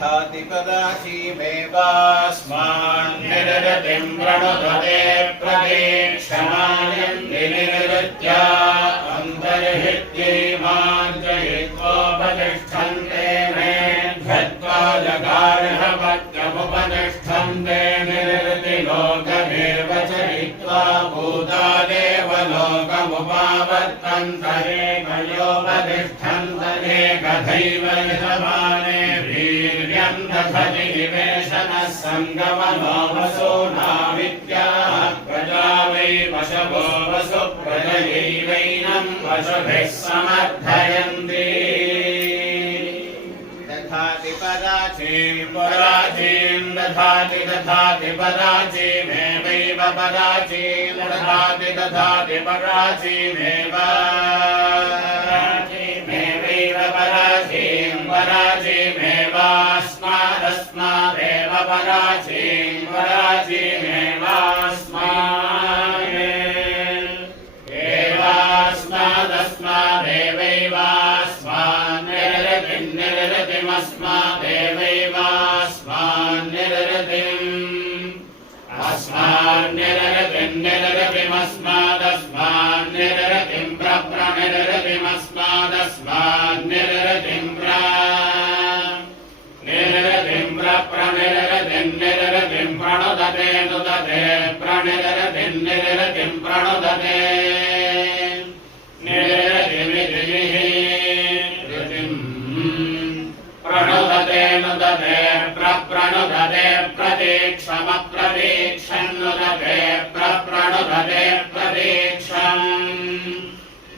दधाति पदाचीमेवास्मान्निरतिं प्रणुदते प्रतीक्षमायन्ति निरृत्या अन्तर्हित्यैमार्जयित्वोपतिष्ठन्ते मेऽध्यत्वा जगार्हवत्यमुपतिष्ठन्ते निरृतिलोकमेव चरित्वा भूतादेव लोकमुपावर्तन्त एकयोपतिष्ठन्त एकथैव यजमाने वीर्यं दधति निवेशनः सङ्गमनो वसूनामित्याह प्रजा वै वशवो वसु प्रजयैवैनं वशुभिः समर्थयन्ति दधाति पदाचीं पराचीं दधाति दधाति पदाचीमेवैव पदाचीं दधाति दधाति पराचीमेव पराचीं पराचीमेवास्मादस्मादेव पराचीं पराचीमेवास्मादेवैवास्मान्निरतिं अस्मान्निरतिमस्मादस्मान्निरतिं प्रप्रणिरतिमस्मादस्मान्निरतिं निरतिं प्रणुदते नुदते प्रणिरतिं निरतिं प्रणुदते प्रणुदते नुदते प्रणुदते प्रतीक्षमप्रतीक्षन्नुदते प्रणुदते प्रतीक्षम्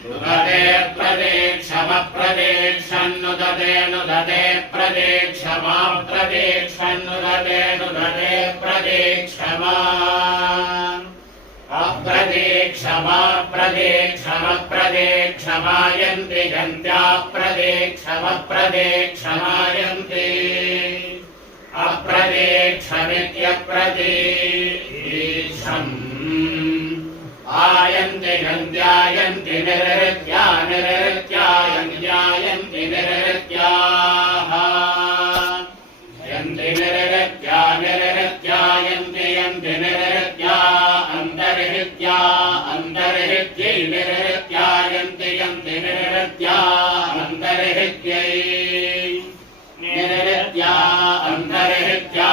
नुदते प्रतीक्षमप्रतीक्षन्नुदते नुदते प्रतीक्षमाप्रतीक्षन्नुदते नुदते प्रतीक्षमा अप्रतीक्षमाप्रतीक्षमप्रतीक्षमायन्ति यन्त्याप्रतीक्षमप्रतीक्षमायन्ति अप्रतीक्षमित्यप्रतीक्षम् आयन्ति यन्त्यायन्ति निरृत्या निरृत्यायन्त्यायन्ति निरृत्याः यन्ति निरृत्या निरृत्यायन्ति यन्ति निरृत्या अन्तर्हित्या अन्तर्हित्यै निरृत्यायन्ति यन्ति निरृत्या अन्तर्हित्यै निरृत्या अन्तर्हित्या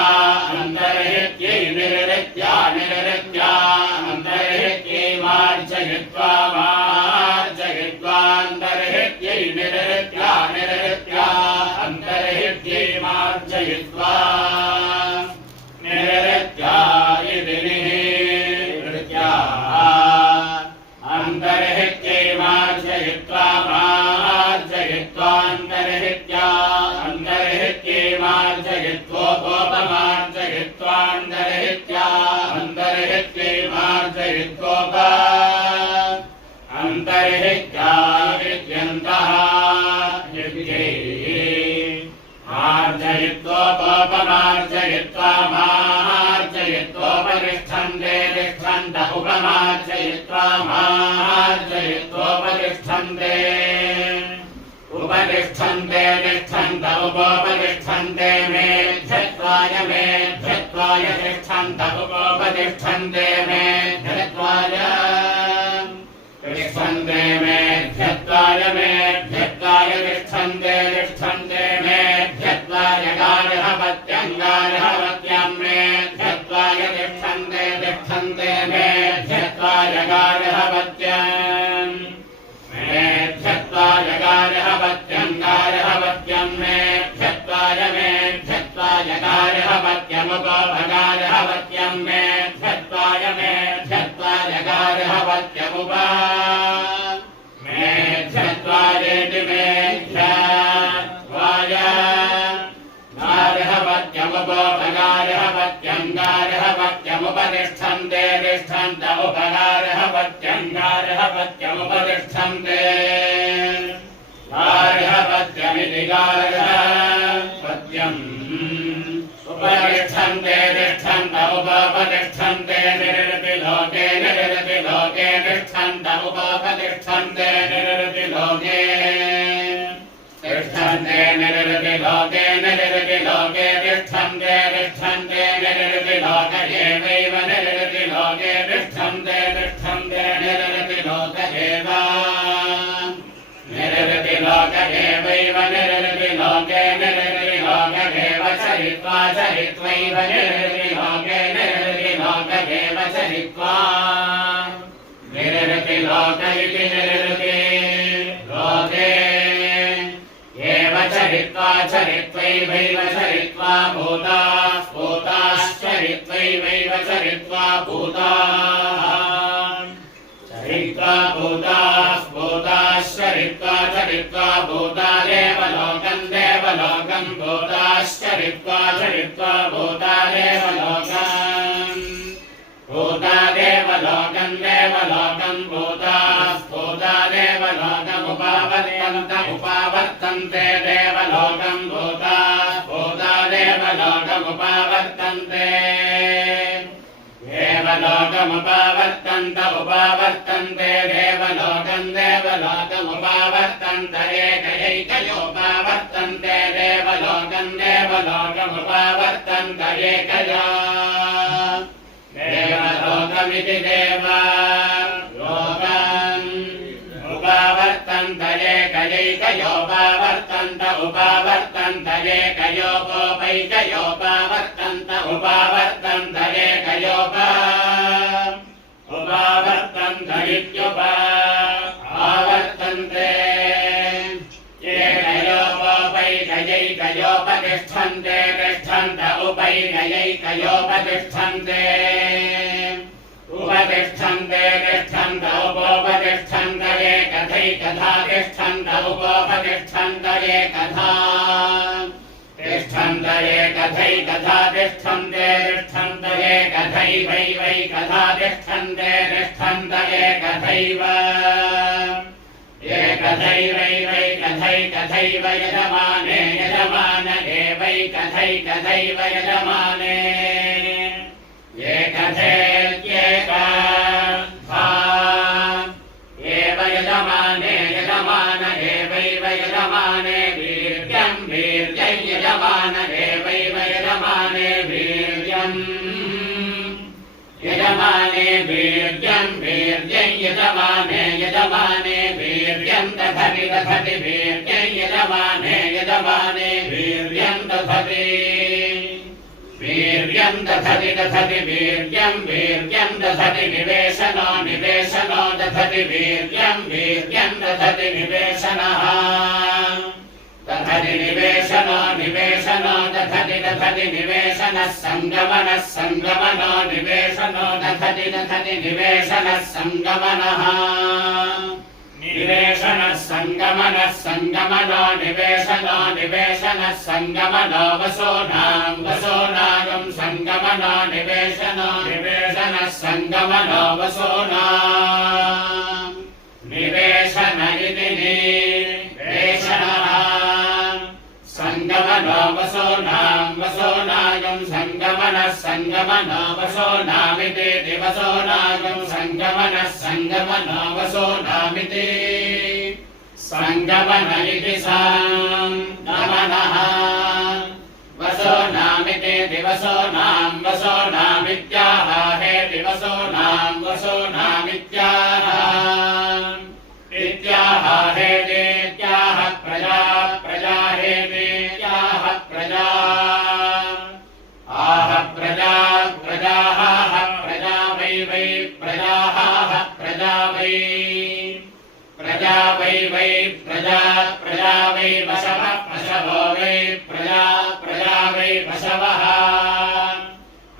अन्तर्हित्यै निरृत्या निरृत्या अन्तर्हित्यै मार्जयित्वा मार्जयित्वान्तर्हित्यै निरृत्या निरृत्या अन्तर्हित्यै मार्जयित्वा निरृत्या इति निरृत्या अन्तर्हित्यै मार्जयित्वा मार्जयित्वान्तर्हित्या अन्तर्हित्यै मार्जयित्वोपमार्जयित्वान्तर्हित्या अन्तर्हित्यै मार्जयित्वोप अन्तर्हित्या विद्यन्तः मार्जयित्वोपमार्जयित्वा मार्जयित्वोपतिष्ठन्ते तिष्ठन्त उपमार्जयित्वा मार्जयित्वोपतिष्ठन्ते उपतिष्ठन्ते तिष्ठन्त उपोपतिष्ठन्ते मेध्यत्वाय मेध्यत्वाय तिष्ठन्त उपोपतिष्ठन्ते मेध्यत्वाय तिष्ठन्ते मेध्यत्वाय मेध्यत्वाय तिष्ठन्ते तिष्ठन्ते मेध्यत्वाय गार्हपत्यङ्गार्हपत्यं मेध्यत्वाय तिष्ठन्ते तिष्ठन्ते मेध्यत्वाय गार्हपत्यम् मेध्यत्वाय गार्हपत्यङ्गार्हपत्यं मेध्यत्वाय मेध्यत्वाय गार्हपत्यमुपभगार्हपत्यं मेध्यत्वाय मेध्यत्वाय गार्हपत्यमुप मेध्यत्वायेति मेध्यत्वाय गार्हपत्यमुपभगार्हपत्यङ्गार्हपत्यमुपतिष्ठन्ते तिष्ठन्त उपगार्हपत्यङ्गार्हपत्यमुपतिष्ठन्ते गार्हपत्यमिति गार्हपत्यम् उपतिष्ठन्ते तिष्ठन्त उपपतिष्ठन्ते निरृतिलोके निरृतिलोके तिष्ठन्त उपपतिष्ठन्ते निरृतिलोके तिष्ठन्ते निरृतिलोके निरृतिलोके तिष्ठन्ते तिष्ठन्ते निरृति लोक एवैव निरृति लोके तिष्ठन्ते तिष्ठन्ते निरृति लोक एव निरृति लोक एवैव निरृति लोके निरृति लोक एव चरित्वा चरित्वैव निरृति लोके निरृति लोक एव चरित्वा निरृति लोक इति निरृति लोके एव चरित्वा चरित्वैवैव चरित्वा भूताः भूताश्चरित्वैवैव चरित्वा भूताः चरित्वा भूताः भूताश्चरित्वा चरित्वा भूता देवलोकं देवलोकं भूताश्चरित्वा चरित्वा भूता देवलोकम् भूता देवलोकं देवलोकं भूताः भूता देवलोकमुपावर्तन्ते देवलोकं भूताः भूता देवलोकमुपावर्तन्ते देवलोकमुपावर्तन्त उपावर्तन्ते देवलोकं देवलोकमुपावर्तन्त एकैकयोपावर्तन्ते देवलोकं देवलोकमुपावर्तन्त एकया देवलोकमिति देवलोकम् उपावर्तन्त एकैकयोपावर्तन्त उपावर्तन्त एकयोपोपैकयोपावर्तन्त उपावर्तन्त उपावर्तन्त इत्युपावर्तन्ते एकयोपोपैकयैकयोपतिष्ठन्ते तिष्ठन्त उपैकयैकयोपतिष्ठन्ते उपतिष्ठन्ते तिष्ठन्त उपोपतिष्ठन्त एकथैकथा तिष्ठन्त उपोपतिष्ठन्त एकथा तिष्ठन्त एकथैकथा तिष्ठन्ते तिष्ठन्त एकथैवैवैकथा तिष्ठन्ते तिष्ठन्त एकथैव एकथैवैवैकथैकथैव यजमाने यजमान एवैकथैकथैव यजमाने एकथेत्येका एव यजमाने यजमान एवैव यजमाने वीर्यं वीर्यै यजमान एवैव यजमाने वीर्यम् यजमाने वीर्यं वीर्यै यजमाने यजमाने वीर्यं दधति दधति वीर्यै यजमाने यजमाने वीर्यं दधति वीर्यं दधति दधति वीर्यं वीर्यं दधति निवेशनो निवेशनो दधति वीर्यं वीर्यं दधति निवेशनः दधति निवेशनो निवेशनो दधति दधति निवेशनः संगमनः संगमनो निवेशनो दधति दधति निवेशनः संगमनः निवेशनः संगमनः संगमनो निवेशनो निवेशनः संगमनो वसोनां वसोनागं संगमनो निवेशनो निवेशनः संगमनो वसोनां निवेशन इति निवेशनः संगमनो वसोनां वसोनागं संगमनः संगमनो वसोनामिति दिवसोनागं संगमनः संगमनो वसोनामिति संगमन इति संगमनः वसोनामिति दिवसोनां वसोनामित्याह हे दिवसोनां वसोनामित्याह इत्याह हे देत्याह प्रजा प्रजा हे देत्याह प्रजा आह प्रजा प्रजाः प्रजा वै वै प्रजाः प्रजा वै प्रजा वै वै प्रजा प्रजा वै पशवः पशवो वै प्रजा प्रजा वै पशवः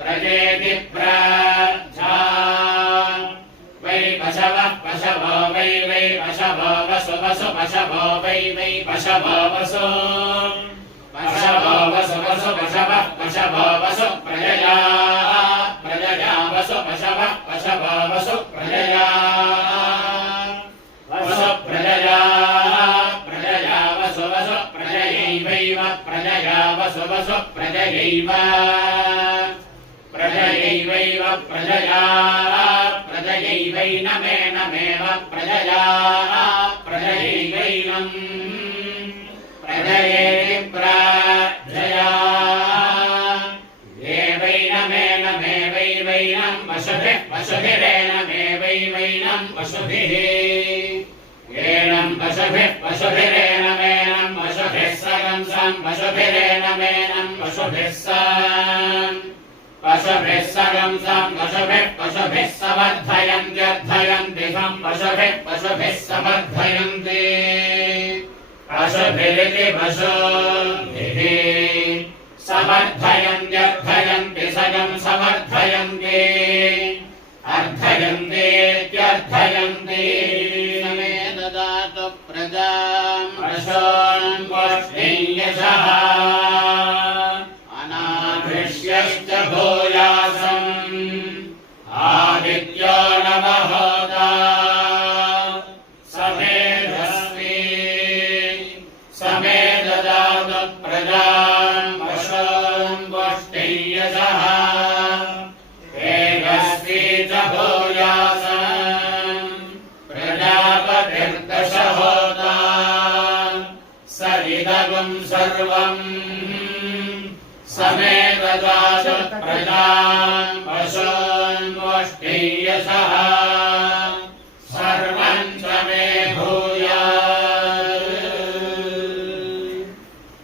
प्रजेति प्रजा वै पशवः पशवो वै वै पशवो वसु वसु पशवो वै वै पशवो वसु पशवो वसु वसु पशवः पशवो वसु प्रजया प्रजया वसु पशवः पशवो वसु प्रजया वसु प्रजया प्रजया वसु वसु प्रजयैवैव प्रजया वसु वसु प्रजयैव प्रजयैवैव प्रजया प्रजयैवैनमेनमेव प्रजया प्रजयैवैनम् प्रजयेति प्रजया पशुभिरेनमेवैवैनं पशुभिः एनं पशुभिरेनमेनं पशुभिः सगं सं पशुभिरेनमेनं पशुभिः सं पशुभिः सगं सं पशुभिः समर्थयन्त्यर्थयन्ति सं पशुभिः समर्थयन्ति पशुभिरिति पशुभिः समर्थयन्त्यर्थयन्ति सगं समर्थयन्ति अर्थयन्तीत्यर्थयन्ति नमे ददातु प्रजां पशून् पुष्टियशः अनाभिष्यश्च भूयासम् आदित्यो नवहोता समे ददातु प्रजां पशून् पुष्टियशः प्रजापतिर्दशहोता सरिदगं सर्वं समे ददातु प्रजां पशून् पुष्टियशः